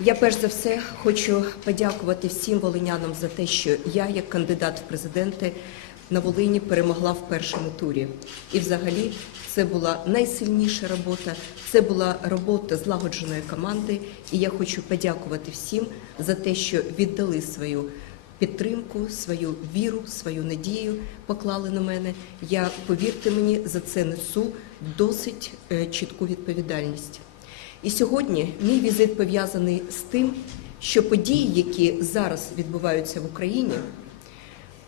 Я перш за все хочу подякувати всім волинянам за те, що я, як кандидат в президенти на Волині, перемогла в першому турі. І, взагалі, це була найсильніша робота. Це була робота злагодженої команди. І я хочу подякувати всім за те, що віддали свою підтримку, свою віру, свою надію поклали на мене. Я повірте мені, за це несу досить е, чітку відповідальність. І сьогодні мій візит пов'язаний з тим, що події, які зараз відбуваються в Україні,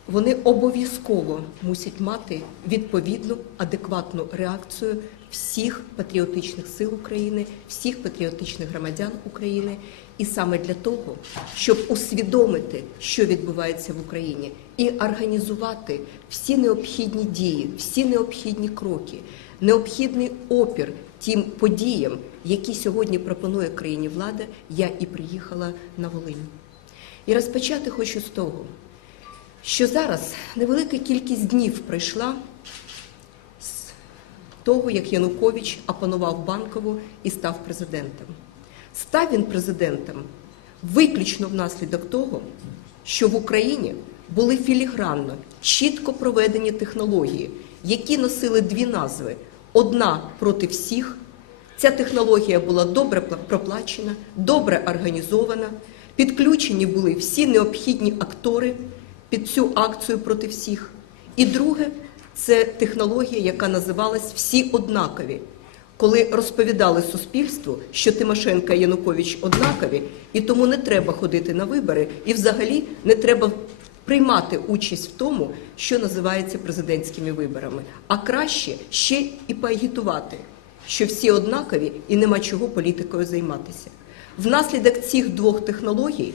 вони обов'язково мусять мати відповідну адекватну реакцію всіх патріотичних сил України, всіх патріотичних громадян України, і саме для того, щоб усвідомити, що відбувається в Україні, і організувати всі необхідні дії, всі необхідні кроки, необхідний опір тим подіям, які сьогодні пропонує країні влада, я і приїхала на Волинь. І розпочати хочу з того, що зараз невелика кількість днів пройшла з того, як Янукович опанував банкову і став президентом. Став він президентом виключно внаслідок того, що в Україні були філігранно чітко проведені технології, які носили дві назви: одна проти всіх. Ця технологія була добре проплачена, добре організована. Підключені були всі необхідні актори під цю акцію проти всіх. І друге, це технологія, яка називалась Всі однакові, коли розповідали суспільству, що Тимошенка і Янукович однакові, і тому не треба ходити на вибори, і взагалі не треба приймати участь в тому, що називається президентськими виборами, а краще ще і поагітувати, що всі однакові і нема чого політикою займатися. Внаслідок цих двох технологій.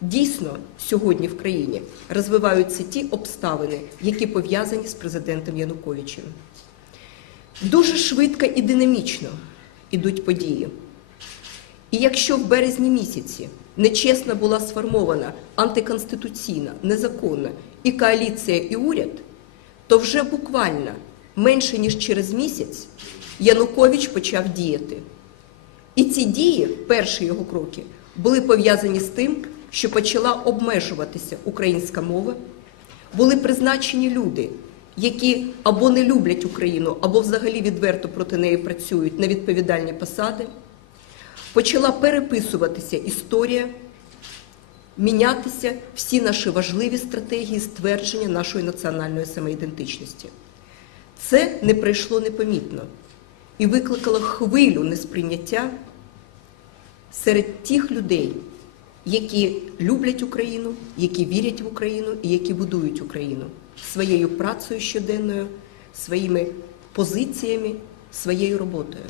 Дійсно, сьогодні в країні розвиваються ті обставини, які пов'язані з президентом Януковичем. Дуже швидко і динамічно ідуть події. І якщо в березні місяці нечесно була сформована антиконституційна, незаконна і коаліція, і уряд, то вже буквально менше ніж через місяць Янукович почав діяти. І ці дії, перші його кроки, були пов'язані з тим, що почала обмежуватися українська мова, були призначені люди, які або не люблять Україну, або взагалі відверто проти неї працюють на відповідальні посади. Почала переписуватися історія, мінятися всі наші важливі стратегії ствердження нашої національної самоідентичності. Це не пройшло непомітно і викликало хвилю несприйняття серед тих людей, які люблять Україну, які вірять в Україну і які будують Україну своєю працею щоденною, своїми позиціями, своєю роботою.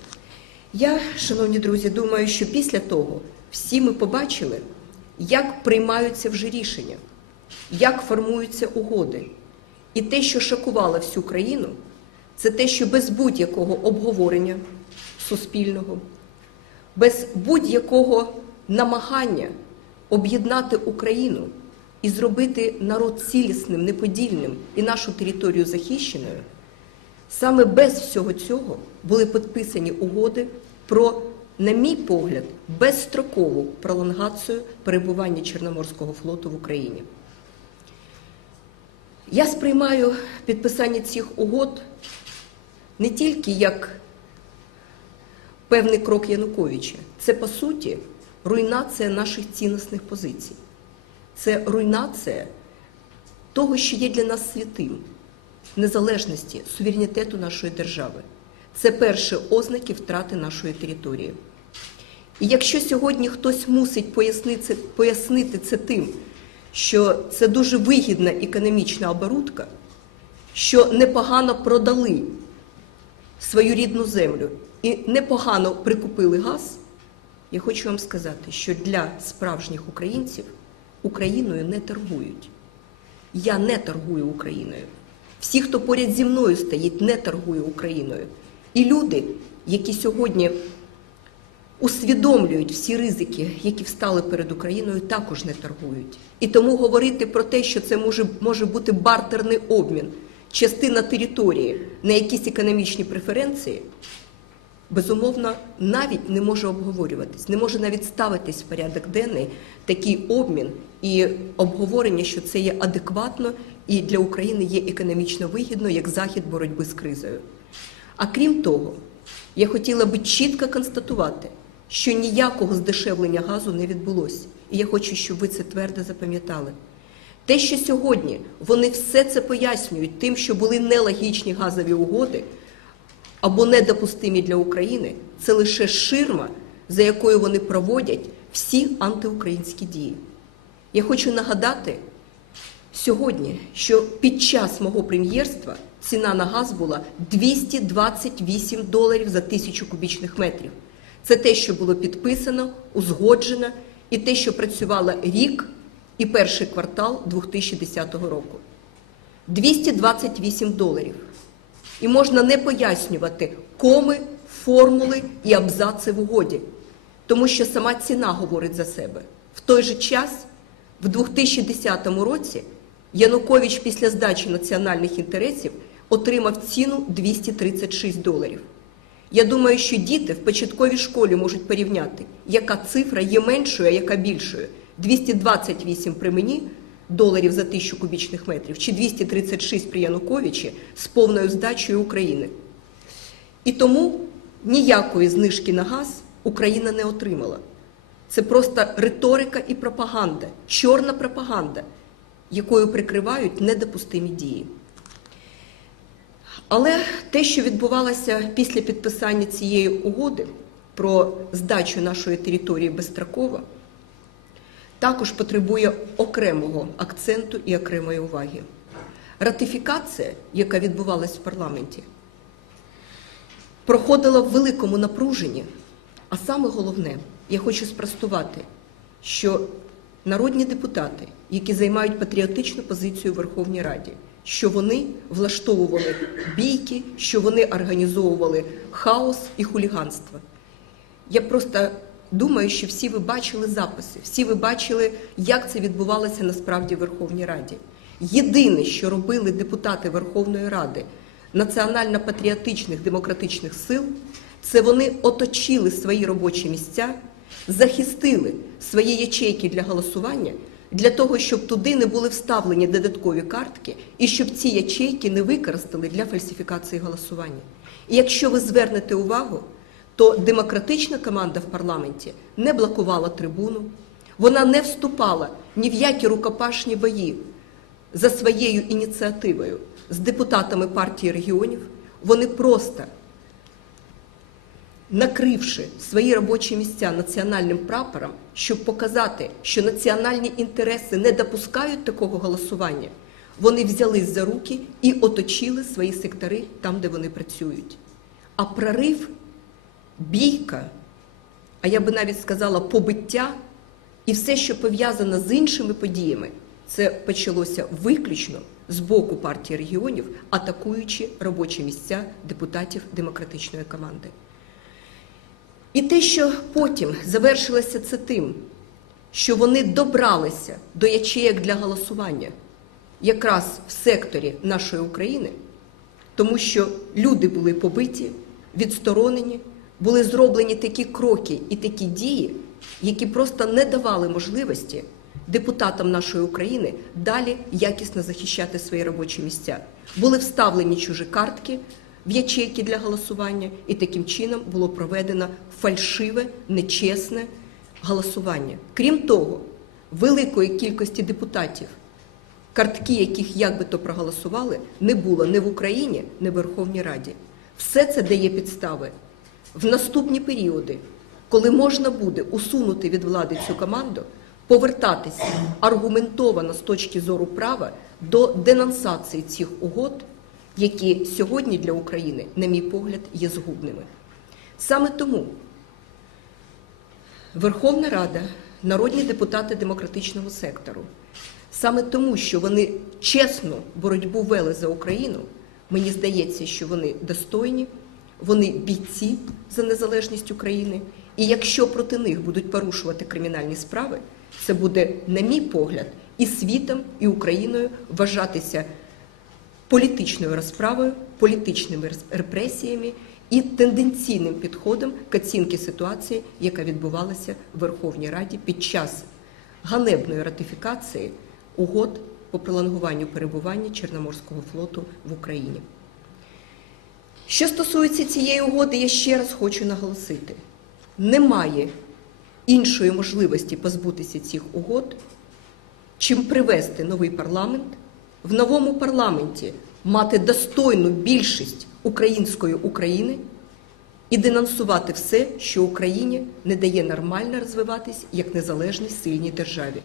Я, шановні друзі, думаю, що після того всі ми побачили, як приймаються вже рішення, як формуються угоди. І те, що шокувало всю країну, це те, що без будь-якого обговорення суспільного, без будь-якого намагання об'єднати Україну і зробити народ цілісним, неподільним і нашу територію захищеною, саме без всього цього були підписані угоди про, на мій погляд, безстрокову пролонгацію перебування Чорноморського флоту в Україні. Я сприймаю підписання цих угод не тільки як певний крок Януковича, це по суті руйнація наших цінностних позицій, це руйнація того, що є для нас святим, незалежності, суверенітету нашої держави. Це перші ознаки втрати нашої території. І якщо сьогодні хтось мусить пояснити це, пояснити це тим, що це дуже вигідна економічна оборудка, що непогано продали свою рідну землю і непогано прикупили газ, я хочу вам сказати, що для справжніх українців Україною не торгують. Я не торгую Україною. Всі, хто поряд зі мною стоїть, не торгує Україною. І люди, які сьогодні усвідомлюють всі ризики, які встали перед Україною, також не торгують. І тому говорити про те, що це може, може бути бартерний обмін, частина території на якісь економічні преференції, безумовно навіть не може обговорюватись, не може навіть ставитись в порядок денний такий обмін і обговорення, що це є адекватно і для України є економічно вигідно як захід боротьби з кризою. А крім того, я хотіла би чітко констатувати, що ніякого здешевлення газу не відбулося. І я хочу, щоб ви це твердо запам'ятали. Те, що сьогодні вони все це пояснюють тим, що були нелогічні газові угоди або недопустимі для України, це лише ширма, за якою вони проводять всі антиукраїнські дії. Я хочу нагадати сьогодні, що під час мого прем'єрства ціна на газ була 228 доларів за тисячу кубічних метрів. Це те, що було підписано, узгоджено, і те, що працювало рік і перший квартал 2010 року. 228 доларів. І можна не пояснювати коми, формули і абзаци в угоді, тому що сама ціна говорить за себе. В той же час, в 2010 році, Янукович після здачі національних інтересів отримав ціну 236 доларів. Я думаю, що діти в початковій школі можуть порівняти, яка цифра є меншою, а яка більшою. 228 при мені доларів за тисячу кубічних метрів, чи 236 при Януковичі з повною здачею України. І тому ніякої знижки на газ Україна не отримала. Це просто риторика і пропаганда, чорна пропаганда, якою прикривають недопустимі дії. Але те, що відбувалося після підписання цієї угоди про здачу нашої території безстроково, також потребує окремого акценту і окремої уваги. Ратифікація, яка відбувалась в парламенті, проходила в великому напруженні. А саме головне, я хочу спростувати, що народні депутати, які займають патріотичну позицію в Верховній Раді, що вони влаштовували бійки, що вони організовували хаос і хуліганство. Я просто думаю, що всі ви бачили записи, всі ви бачили, як це відбувалося насправді в Верховній Раді. Єдине, що робили депутати Верховної Ради національно-патріотичних демократичних сил, це вони оточили свої робочі місця, захистили свої ячейки для голосування для того, щоб туди не були вставлені додаткові картки і щоб ці ячейки не використали для фальсифікації голосування. І якщо ви звернете увагу, то демократична команда в парламенті не блокувала трибуну, вона не вступала ні в які рукопашні бої за своєю ініціативою з депутатами партії регіонів. Вони просто накривши свої робочі місця національним прапором, щоб показати, що національні інтереси не допускають такого голосування, вони взялись за руки і оточили свої сектори там, де вони працюють. А прорив, бійка, а я би навіть сказала, побиття і все, що пов'язано з іншими подіями, це почалося виключно з боку партії регіонів, атакуючи робочі місця депутатів демократичної команди. І те, що потім завершилося це тим, що вони добралися до ячеєк для голосування якраз в секторі нашої України, тому що люди були побиті, відсторонені, були зроблені такі кроки і такі дії, які просто не давали можливості депутатам нашої України далі якісно захищати свої робочі місця. Були вставлені чужі картки в ячейки для голосування, і таким чином було проведено фальшиве, нечесне голосування. Крім того, великої кількості депутатів, картки, яких як би то проголосували, не було ні в Україні, ні в Верховній Раді. Все це дає підстави в наступні періоди, коли можна буде усунути від влади цю команду, повертатися аргументовано з точки зору права до денонсації цих угод які сьогодні для України, на мій погляд, є згубними. Саме тому Верховна Рада, народні депутати демократичного сектору, саме тому, що вони чесну боротьбу вели за Україну, мені здається, що вони достойні, вони бійці за незалежність України. І якщо проти них будуть порушувати кримінальні справи, це буде, на мій погляд, і світом, і Україною вважатися політичною розправою, політичними репресіями і тенденційним підходом к оцінки ситуації, яка відбувалася в Верховній Раді під час ганебної ратифікації угод по пролонгуванню перебування Чорноморського флоту в Україні. Що стосується цієї угоди, я ще раз хочу наголосити: немає іншої можливості позбутися цих угод, чим привести новий парламент, в новому парламенті мати достойну більшість української України і денонсувати все, що Україні не дає нормально розвиватись як незалежній сильній державі.